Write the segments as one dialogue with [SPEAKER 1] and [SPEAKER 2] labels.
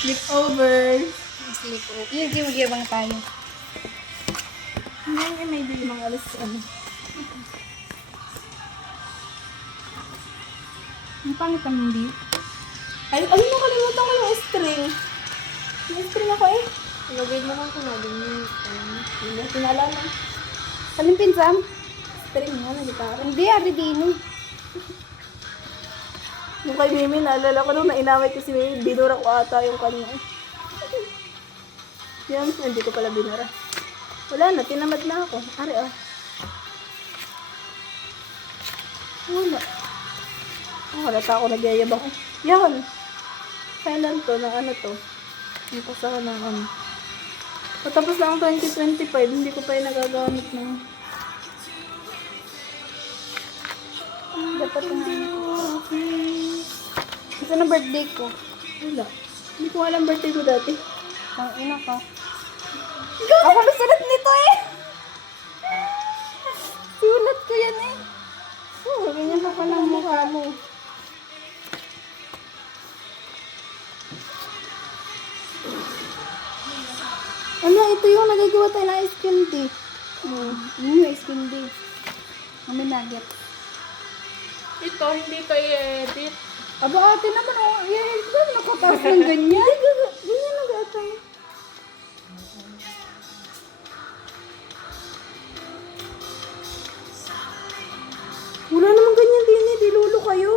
[SPEAKER 1] Sleepover.
[SPEAKER 2] Sleep over. Yung gimagibang tayo.
[SPEAKER 1] Hindi nga may di mga alas ano.
[SPEAKER 2] Ang pangit ang hindi.
[SPEAKER 1] Ay, ay, nakalimutan ko yung string. May string ako eh.
[SPEAKER 3] Ilagay mo lang kung naging yung um,
[SPEAKER 1] Hindi, pinalaman.
[SPEAKER 2] Alin pinsam?
[SPEAKER 1] String nga na gitara.
[SPEAKER 2] Hindi, ari dino.
[SPEAKER 1] Yung kay Mimi, naalala ko nung nainaway ko si Mimi, binura ko ata yung kanya. Yan, hindi ko pala binura. Wala na, tinamad na ako. Ari, oh. Wala. Oh, halata ako nagyayabang. Yan. Kailan to? Ng ano to? Yung pasahan ng ano. Patapos na ang 2025, hindi ko pa yung nagagamit ng...
[SPEAKER 2] Dapat na. Ito na birthday ko.
[SPEAKER 1] Wala. Hindi ko alam birthday ko dati.
[SPEAKER 2] Ang ina ka. Ako nasulat nito eh. Sulat ko yan eh.
[SPEAKER 1] Oh, ganyan pa pala ang mukha mo.
[SPEAKER 2] Ano, ito yung nagagawa tayo ng ice cream tea.
[SPEAKER 1] Hmm.
[SPEAKER 2] Yung ice cream tea. Kami nugget.
[SPEAKER 3] Ito, hindi to i-edit.
[SPEAKER 2] Aba ate naman oh, eh, ba nakataas ng ganyan?
[SPEAKER 1] Ganyan ang gata. Wala namang ganyan din eh. Dilulo kayo.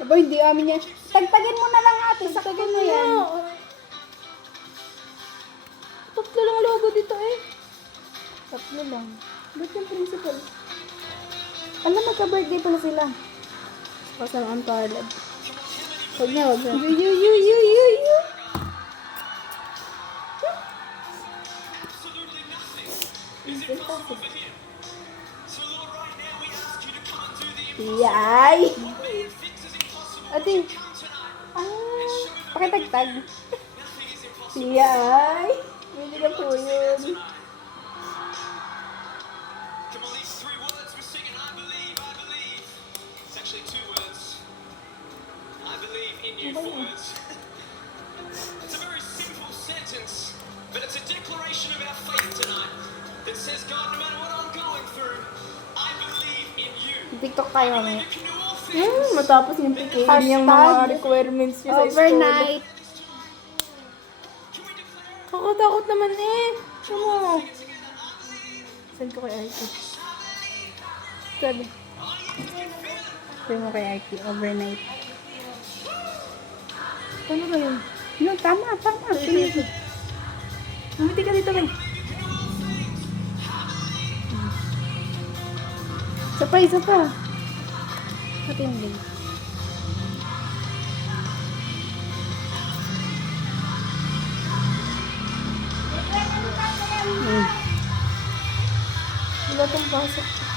[SPEAKER 2] Aba, hindi amin yan. Tagtagin mo na lang ate, sakagin mo yan.
[SPEAKER 1] Tatlo lang logo dito eh.
[SPEAKER 2] Tatlo lang.
[SPEAKER 1] Ba't yung principal?
[SPEAKER 2] Alam, magka-birthday pala sila.
[SPEAKER 1] Pasang ang palad. Huwag na, huwag na.
[SPEAKER 2] Yu, yu, yu, yu, yu, yu.
[SPEAKER 1] Yay!
[SPEAKER 2] Ate. Ah, pakitagtag.
[SPEAKER 1] Yay! Pwede na po yun.
[SPEAKER 2] TikTok tayo mamaya.
[SPEAKER 4] You can do all things.
[SPEAKER 1] Hmm, matapos yung pikihin yung mga requirements niyo sa school.
[SPEAKER 2] Overnight.
[SPEAKER 1] Kakatakot naman eh. Ano mo? Send ko kay Archie.
[SPEAKER 2] Sabi. Sabi mo kay Archie, overnight.
[SPEAKER 1] Ano ba yun?
[SPEAKER 2] No, tama, tama. Sige.
[SPEAKER 1] Umiti ka dito, May.
[SPEAKER 2] Isa pa, isa pa. Pati yung link. Hmm.
[SPEAKER 1] Wala tong pasok.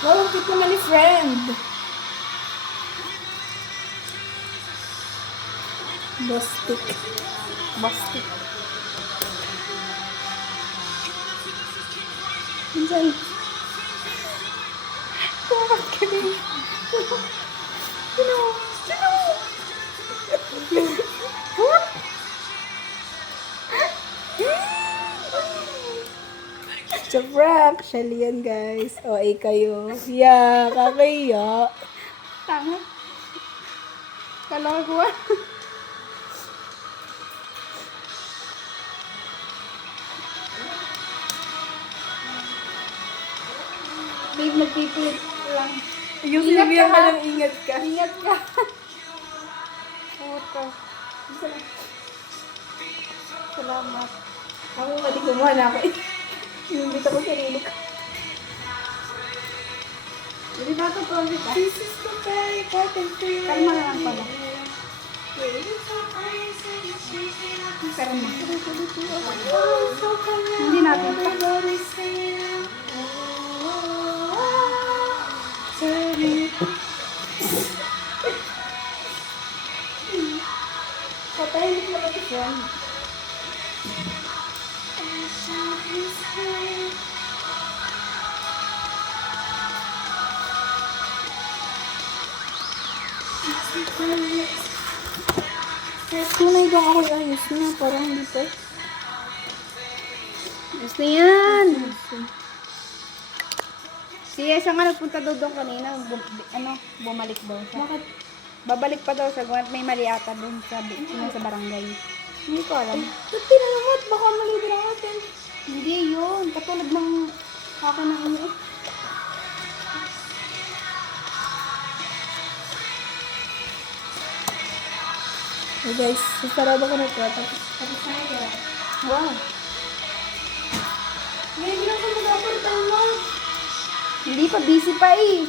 [SPEAKER 1] Wow, ang cute ni friend. Bastik. Bastik. Minsan. Tumat ka din. Sino? Sa prank, Shelly yan guys. O, ay kayo. Yeah, kakaya.
[SPEAKER 2] Tama. Kala ko ah. Babe, nagpipilit lang.
[SPEAKER 1] Yung
[SPEAKER 2] Ingat
[SPEAKER 1] sinabihan
[SPEAKER 2] ka,
[SPEAKER 1] lang, ingat ka.
[SPEAKER 2] Ingat ka. Puto. Salamat.
[SPEAKER 1] Ako di kumuha na ako eh. Inimbita ko sarili ko.
[SPEAKER 2] Hindi ba ito project ah?
[SPEAKER 1] This is the very important thing.
[SPEAKER 2] Kalma na lang pala. Kalma. Hindi natin pa.
[SPEAKER 1] Tunay bang ako ayos na? Parang hindi pa.
[SPEAKER 2] Ayos na yan! Si Yesa nga nagpunta daw doon kanina. Ano, bumalik daw siya.
[SPEAKER 1] Bakit?
[SPEAKER 2] Babalik pa daw sa guwant. May mali ata doon sa, sa barangay. Hindi ko alam.
[SPEAKER 1] Ba't tinanong mo? Baka mali din ang atin.
[SPEAKER 2] Hindi yun. Katulad ng akin ng ano eh.
[SPEAKER 1] Hey guys, sasarado ko na ito. Tapos, tapos na ito.
[SPEAKER 2] Wow.
[SPEAKER 1] Ngayon lang ko mag-apunta mo.
[SPEAKER 2] Hindi pa, busy pa eh.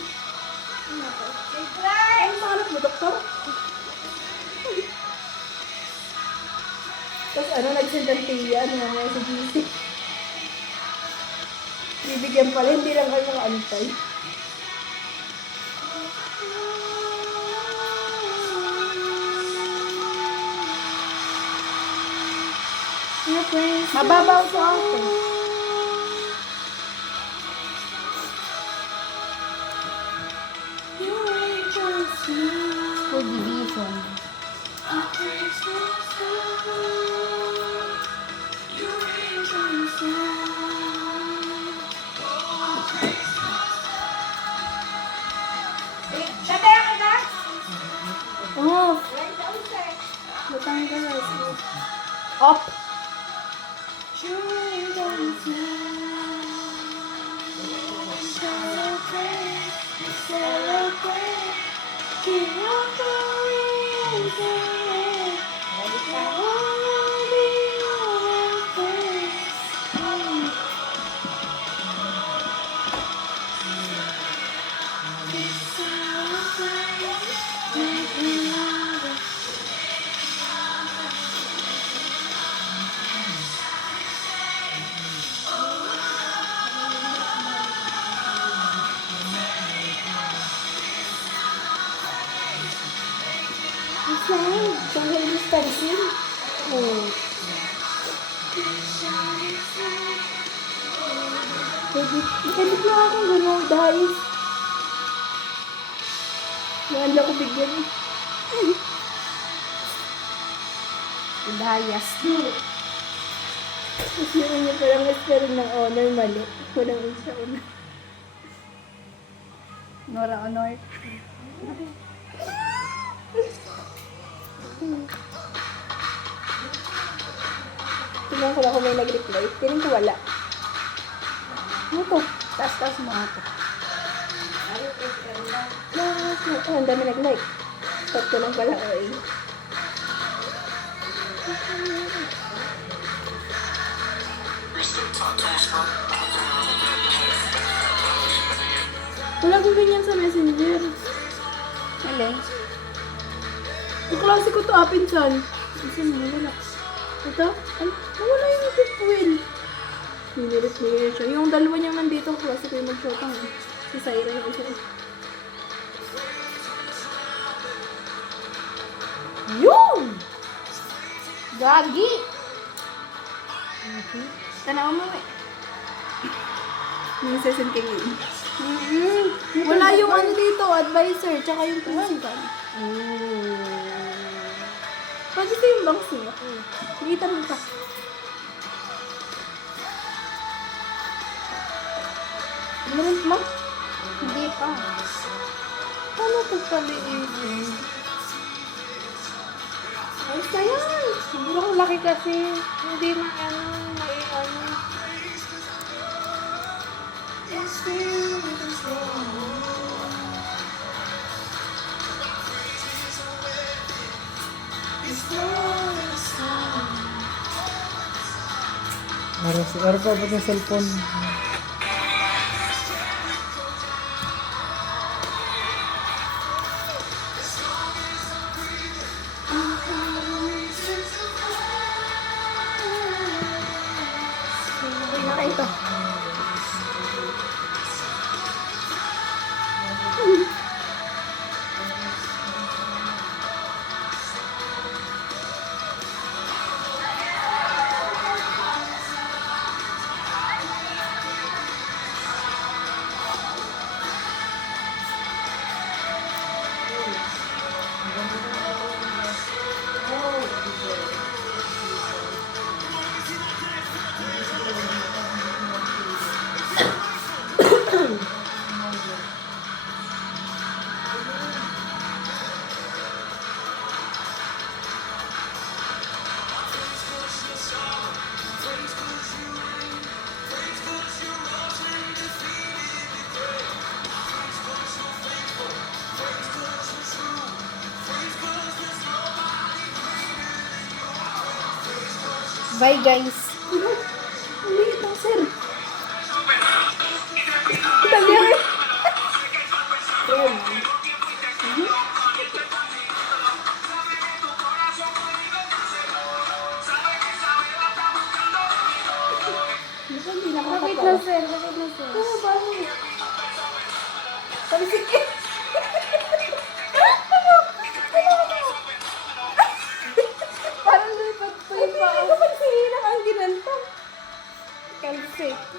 [SPEAKER 1] Ano sa anak mo, doktor? Tapos ano, tiya, ano sa GC. Bibigyan pala, hindi lang kayo mga antay. Yeah, friends.
[SPEAKER 2] Mababaw to ako.
[SPEAKER 1] celebrate, celebrate, celebrate. Pwede, pwede na akong gano'n, guys. Mahal ako bigyan.
[SPEAKER 2] Dayas.
[SPEAKER 1] Kasi yun niya parang spelling ng honor mali. Walang isa una.
[SPEAKER 2] Nora Honor.
[SPEAKER 1] Tingnan ko lang kung may nag-reply. Tingnan ko wala. Ano to?
[SPEAKER 2] Taas-taas mo.
[SPEAKER 1] Yes, oh, ang dami nag-like. Tatlo lang pala, oy. Wala kong ganyan sa messenger.
[SPEAKER 2] Alin?
[SPEAKER 1] Ang klase ko to, Apinsan. Kasi mo, wala. Ito? Ay, wala yung Pitbull. Ninirepair siya. Yung dalawa niyang nandito, ko yung mag-shotang. eh. Si Syra yung isa. Yun!
[SPEAKER 2] Gagi! Tanaw mo eh.
[SPEAKER 1] Yung session kayo yun.
[SPEAKER 2] Mm-hmm.
[SPEAKER 1] Wala yung ano dito, advisor, tsaka yung principal. Pwede ito yung banks niya. Kita mo pa. Meron mo?
[SPEAKER 2] Hindi pa.
[SPEAKER 1] Paano ko paliigin? Ay, sayang!
[SPEAKER 3] Sobrang laki kasi. Hindi na ano, may ano.
[SPEAKER 5] Araw, araw pa ba yung cellphone?
[SPEAKER 2] Bye guys.
[SPEAKER 1] Ang liit ng cell. Tabi ako. Hindi na
[SPEAKER 2] Bakit
[SPEAKER 1] makakatawa.
[SPEAKER 2] na sir? Bakit na sir?
[SPEAKER 1] Ano ba? Sabi si Kim. Ano?
[SPEAKER 2] Parang lipat pa yung paa.
[SPEAKER 1] ಆಗಿರೋಂಥ ಕೆಲಸ
[SPEAKER 2] ಇತ್ತು